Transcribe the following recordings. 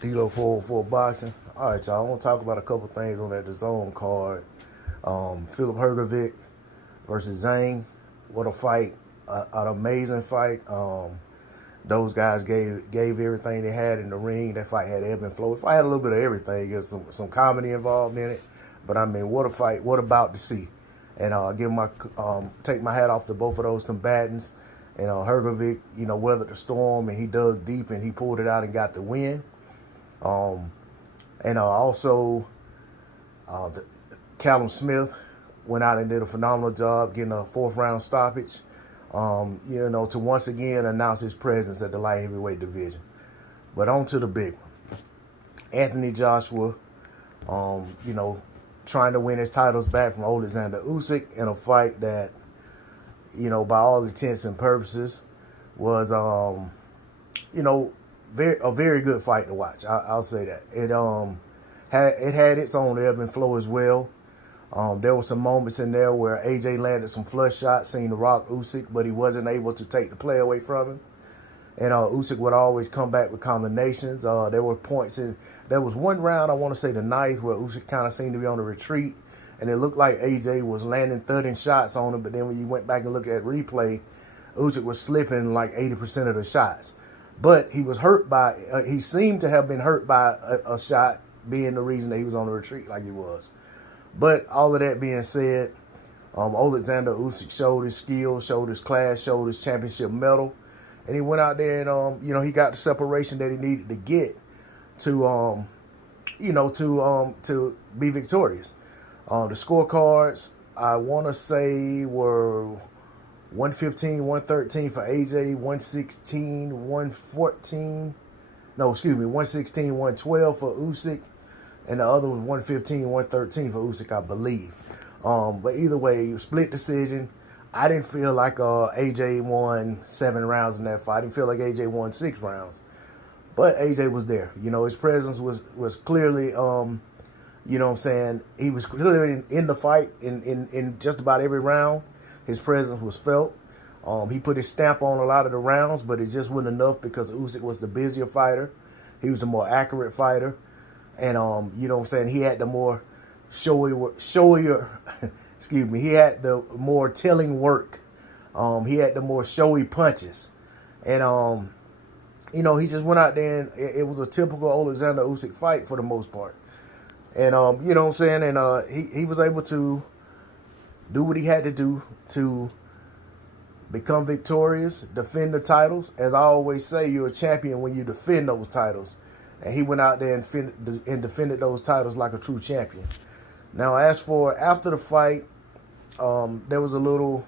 D-Lo 404 Boxing. All right, y'all. I want to talk about a couple things on that DAZN card. Philip Hrgovic versus Zhang. What a fight. An amazing fight. Those guys gave everything they had in the ring. That fight had ebb and flow. The fight had a little bit of everything. There's some comedy involved in it. But, I mean, what a fight. What about to see. And take my hat off to both of those combatants. And Hrgovic, weathered the storm, and he dug deep, and he pulled it out and got the win. Callum Smith went out and did a phenomenal job getting a 4th round stoppage, to once again announce his presence at the light heavyweight division. But on to the big one. Anthony Joshua, trying to win his titles back from Oleksandr Usyk in a fight that, by all intents and purposes was, a very good fight to watch. I'll say that. It had its own ebb and flow as well. There were some moments in there where AJ landed some flush shots, seemed to rock Usyk, but he wasn't able to take the play away from him. And Usyk would always come back with combinations. There were points there was one round, I want to say the 9th, where Usyk kind of seemed to be on the retreat, and it looked like AJ was landing thudding shots on him. But then when you went back and looked at replay, Usyk was slipping like 80% of the shots. But he was hurt by, he seemed to have been hurt by a shot being the reason that he was on the retreat like he was. But all of that being said, Oleksandr Usyk showed his skill, showed his class, showed his championship medal. And he went out there and, he got the separation that he needed to get to, to be victorious. The scorecards, I want to say, were 115, 113 for AJ, 116, 114. No, excuse me, 116, 112 for Usyk. And the other was 115, 113 for Usyk, I believe. But either way, split decision. I didn't feel like AJ won 7 rounds in that fight. I didn't feel like AJ won 6 rounds. But AJ was there. His presence was clearly, he was clearly in the fight in just about every round. His presence was felt. He put his stamp on a lot of the rounds, but it just wasn't enough because Usyk was the busier fighter. He was the more accurate fighter. And, he had the more showier excuse me, he had the more telling work. He had the more showy punches. And, he just went out there and it was a typical Oleksandr Usyk fight for the most part. And, And he was able to do what he had to do to become victorious, defend the titles. As I always say, you're a champion when you defend those titles. And he went out there and defended those titles like a true champion. Now, as for after the fight, there was a little,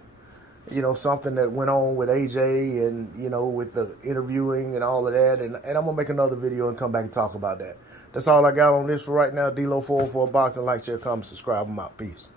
something that went on with AJ and, with the interviewing and all of that. And I'm going to make another video and come back and talk about that. That's all I got on this for right now. D-Lo 404 Boxing. Like, share, comment, subscribe. I'm out. Peace.